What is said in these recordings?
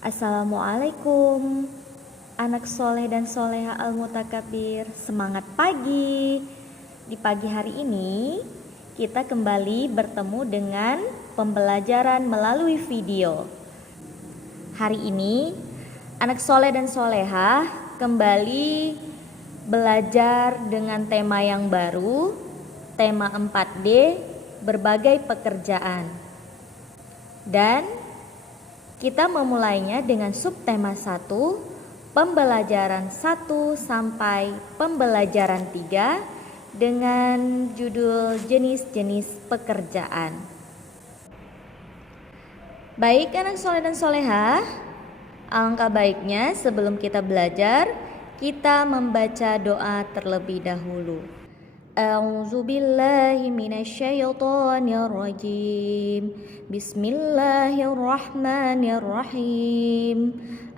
Assalamualaikum, anak soleh dan soleha al-mutakabir. Semangat pagi. Di pagi hari ini kita kembali bertemu dengan pembelajaran melalui video. Hari ini anak soleh dan soleha kembali belajar dengan tema yang baru, tema 4D, berbagai pekerjaan. Dan kita memulainya dengan subtema 1, pembelajaran 1 sampai pembelajaran 3 dengan judul jenis-jenis pekerjaan. Baik anak soleh dan soleha, alangkah baiknya sebelum kita belajar, kita membaca doa terlebih dahulu. A'udzu billahi minasyaitonir rajim. Bismillahirrahmanirrahim.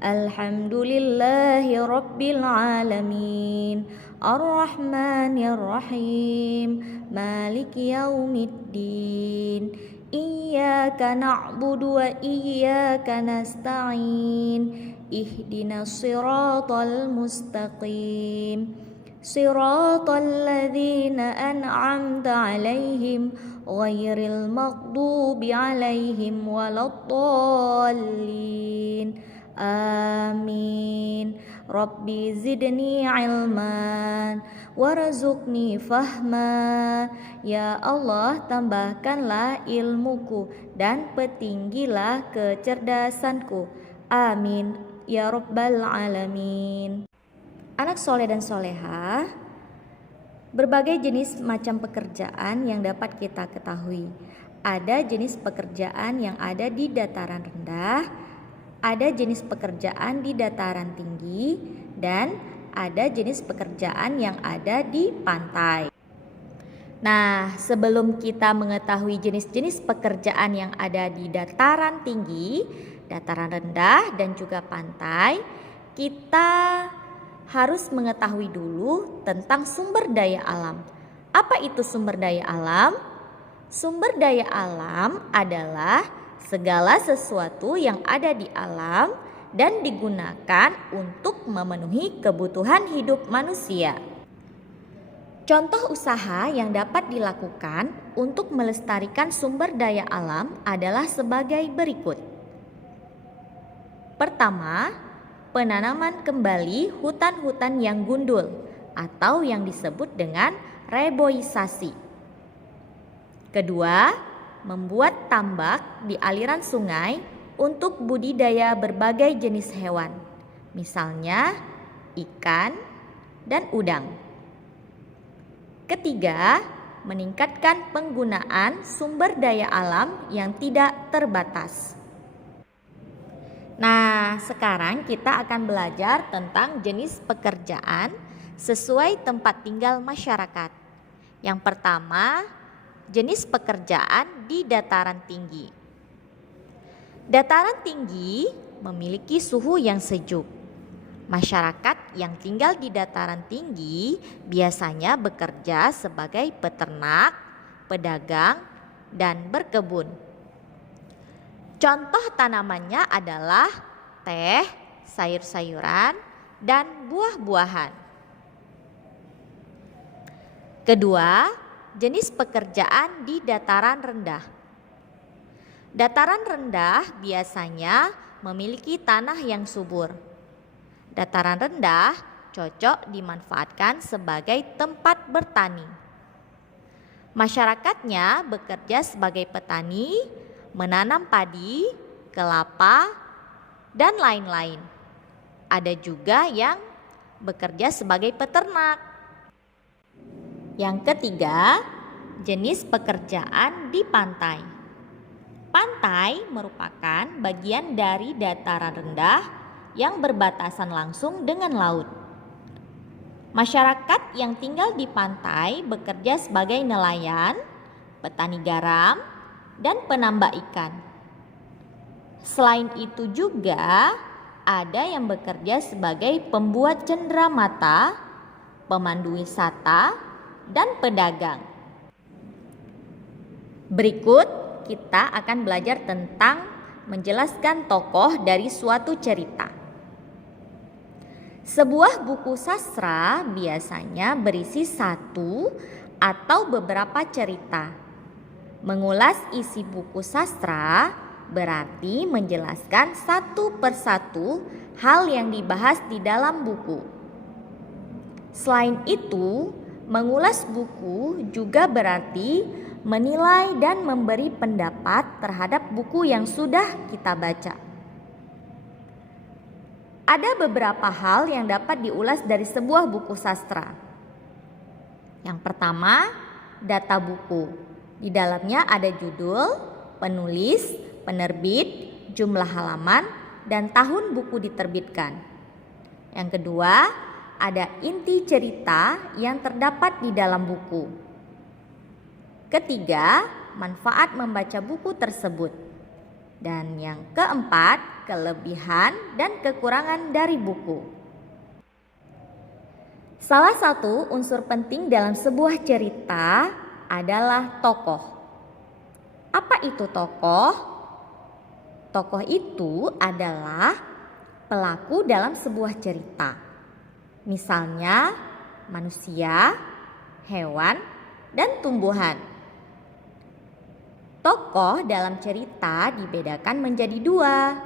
Alhamdulillahi rabbil alamin. Arrahmanir rahim. Maliki yaumiddin. Iyyaka na'budu wa iyyaka nasta'in. Ihdinas siratal mustaqim. Siratal ladzina an'amta 'alaihim ghairil maghdubi 'alaihim waladdallin. Amin. Rabbi zidni 'ilman warzuqni fahma. Ya Allah, tambahkanlah ilmuku dan petinggilah kecerdasanku. Amin ya rabbal alamin. Anak soleh dan soleha, berbagai jenis macam pekerjaan yang dapat kita ketahui. Ada jenis pekerjaan yang ada di dataran rendah, ada jenis pekerjaan di dataran tinggi, dan ada jenis pekerjaan yang ada di pantai. Nah, sebelum kita mengetahui jenis-jenis pekerjaan yang ada di dataran tinggi, dataran rendah, dan juga pantai, kita harus mengetahui dulu tentang sumber daya alam. Apa itu sumber daya alam? Sumber daya alam adalah segala sesuatu yang ada di alam dan digunakan untuk memenuhi kebutuhan hidup manusia. Contoh usaha yang dapat dilakukan untuk melestarikan sumber daya alam adalah sebagai berikut. Pertama, penanaman kembali hutan-hutan yang gundul atau yang disebut dengan reboisasi. Kedua, membuat tambak di aliran sungai untuk budidaya berbagai jenis hewan, misalnya ikan dan udang. Ketiga, meningkatkan penggunaan sumber daya alam yang tidak terbatas. Nah, sekarang kita akan belajar tentang jenis pekerjaan sesuai tempat tinggal masyarakat. Yang pertama, jenis pekerjaan di dataran tinggi. Dataran tinggi memiliki suhu yang sejuk. Masyarakat yang tinggal di dataran tinggi biasanya bekerja sebagai peternak, pedagang, dan berkebun. Contoh tanamannya adalah teh, sayur-sayuran, dan buah-buahan. Kedua, jenis pekerjaan di dataran rendah. Dataran rendah biasanya memiliki tanah yang subur. Dataran rendah cocok dimanfaatkan sebagai tempat bertani. Masyarakatnya bekerja sebagai petani, menanam padi, kelapa, dan lain-lain. Ada juga yang bekerja sebagai peternak. Yang ketiga, jenis pekerjaan di pantai. Pantai merupakan bagian dari dataran rendah yang berbatasan langsung dengan laut. Masyarakat yang tinggal di pantai bekerja sebagai nelayan, petani garam, dan penambak ikan. Selain itu juga ada yang bekerja sebagai pembuat cenderamata, pemandu wisata, dan pedagang. Berikut kita akan belajar tentang menjelaskan tokoh dari suatu cerita. Sebuah buku sastra biasanya berisi satu atau beberapa cerita. Mengulas isi buku sastra berarti menjelaskan satu persatu hal yang dibahas di dalam buku. Selain itu, mengulas buku juga berarti menilai dan memberi pendapat terhadap buku yang sudah kita baca. Ada beberapa hal yang dapat diulas dari sebuah buku sastra. Yang pertama, data buku. Di dalamnya ada judul, penulis, penerbit, jumlah halaman, dan tahun buku diterbitkan. Yang kedua, ada inti cerita yang terdapat di dalam buku. Ketiga, manfaat membaca buku tersebut. Dan yang keempat, kelebihan dan kekurangan dari buku. Salah satu unsur penting dalam sebuah cerita adalah tokoh. Apa itu tokoh? Tokoh itu adalah pelaku dalam sebuah cerita. Misalnya manusia, hewan, dan tumbuhan. Tokoh dalam cerita dibedakan menjadi dua,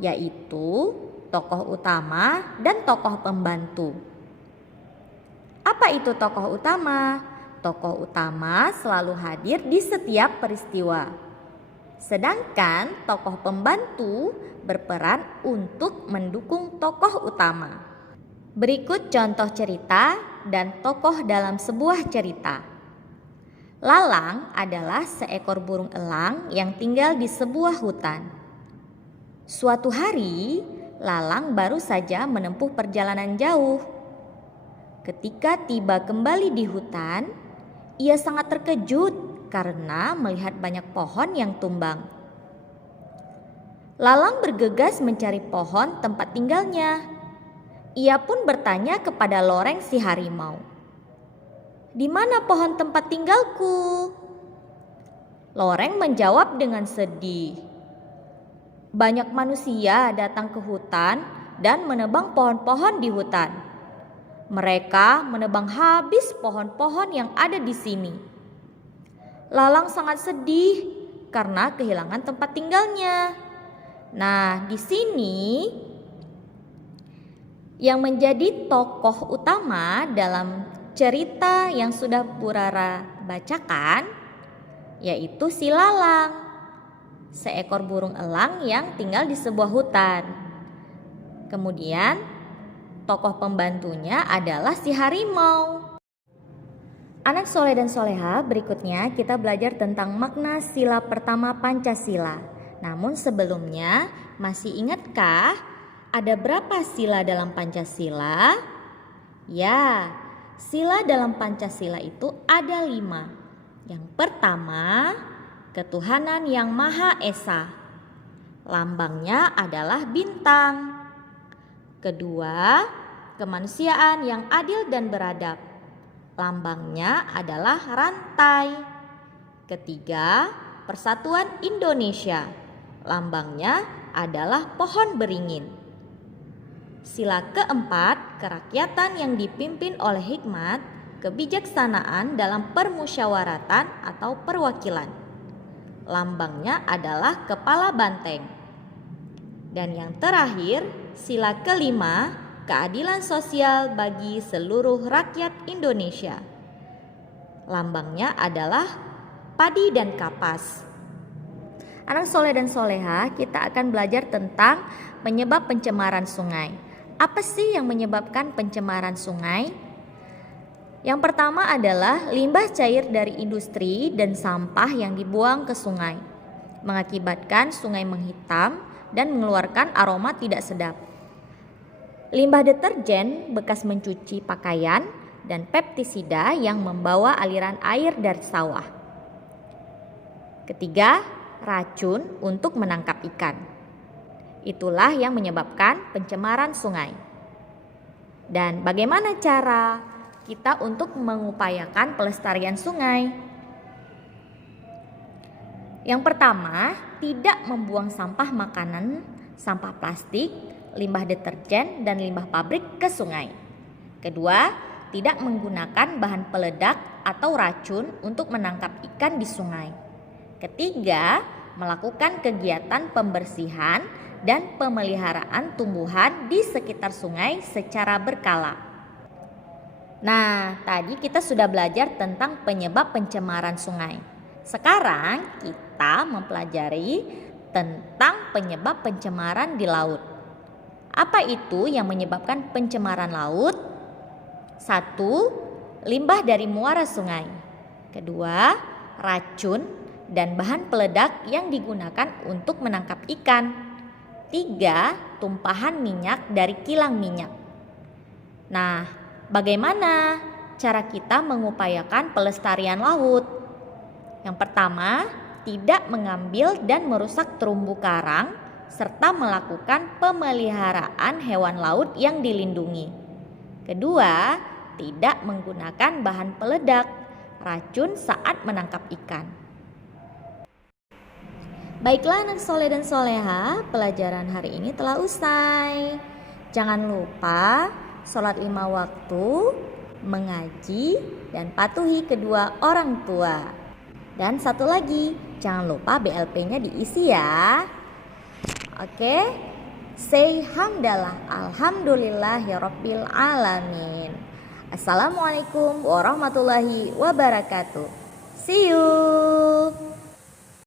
yaitu tokoh utama dan tokoh pembantu. Apa itu tokoh utama? Tokoh utama selalu hadir di setiap peristiwa. Sedangkan tokoh pembantu berperan untuk mendukung tokoh utama. Berikut contoh cerita dan tokoh dalam sebuah cerita. Lalang adalah seekor burung elang yang tinggal di sebuah hutan. Suatu hari, Lalang baru saja menempuh perjalanan jauh. Ketika tiba kembali di hutan, ia sangat terkejut karena melihat banyak pohon yang tumbang. Lalang bergegas mencari pohon tempat tinggalnya. Ia pun bertanya kepada loreng si harimau, "Di mana pohon tempat tinggalku?" Loreng menjawab dengan sedih, "Banyak manusia datang ke hutan dan menebang pohon-pohon di hutan. Mereka menebang habis pohon-pohon yang ada di sini." Lalang sangat sedih karena kehilangan tempat tinggalnya. Nah, di sini yang menjadi tokoh utama dalam cerita yang sudah Burara bacakan yaitu si Lalang, seekor burung elang yang tinggal di sebuah hutan. Kemudian tokoh pembantunya adalah si harimau. Anak soleh dan soleha, berikutnya kita belajar tentang makna sila pertama Pancasila. Namun sebelumnya, masih ingatkah ada berapa sila dalam Pancasila? Ya, sila dalam Pancasila itu ada 5. Yang pertama, ketuhanan yang Maha Esa. Lambangnya adalah bintang. Kedua, kemanusiaan yang adil dan beradab. Lambangnya adalah rantai. Ketiga, persatuan Indonesia. Lambangnya adalah pohon beringin. Sila keempat, kerakyatan yang dipimpin oleh hikmat, kebijaksanaan dalam permusyawaratan atau perwakilan. Lambangnya adalah kepala banteng. Dan yang terakhir, sila kelima, keadilan sosial bagi seluruh rakyat Indonesia. Lambangnya adalah padi dan kapas. Anak soleh dan soleha, kita akan belajar tentang penyebab pencemaran sungai. Apa sih yang menyebabkan pencemaran sungai? Yang pertama adalah limbah cair dari industri dan sampah yang dibuang ke sungai, mengakibatkan sungai menghitam dan mengeluarkan aroma tidak sedap. Limbah deterjen bekas mencuci pakaian dan pestisida yang membawa aliran air dari sawah. Ketiga, racun untuk menangkap ikan. Itulah yang menyebabkan pencemaran sungai. Dan bagaimana cara kita untuk mengupayakan pelestarian sungai? Yang pertama, tidak membuang sampah makanan, sampah plastik, limbah deterjen, dan limbah pabrik ke sungai. Kedua, tidak menggunakan bahan peledak atau racun untuk menangkap ikan di sungai. Ketiga, melakukan kegiatan pembersihan dan pemeliharaan tumbuhan di sekitar sungai secara berkala. Nah, tadi kita sudah belajar tentang penyebab pencemaran sungai. Sekarang kita mempelajari tentang penyebab pencemaran di laut. Apa itu yang menyebabkan pencemaran laut? 1. Limbah dari muara sungai. Kedua, racun dan bahan peledak yang digunakan untuk menangkap ikan. 3. Tumpahan minyak dari kilang minyak. Nah, bagaimana cara kita mengupayakan pelestarian laut? Yang pertama, tidak mengambil dan merusak terumbu karang serta melakukan pemeliharaan hewan laut yang dilindungi. Kedua, tidak menggunakan bahan peledak, racun saat menangkap ikan. Baiklah anak soleh dan soleha, pelajaran hari ini telah usai. Jangan lupa sholat 5 waktu, mengaji, dan patuhi kedua orang tua. Dan satu lagi, jangan lupa BLP-nya diisi ya. Oke, say hamdalah, alhamdulillahirabbil alamin. Assalamualaikum warahmatullahi wabarakatuh. See you.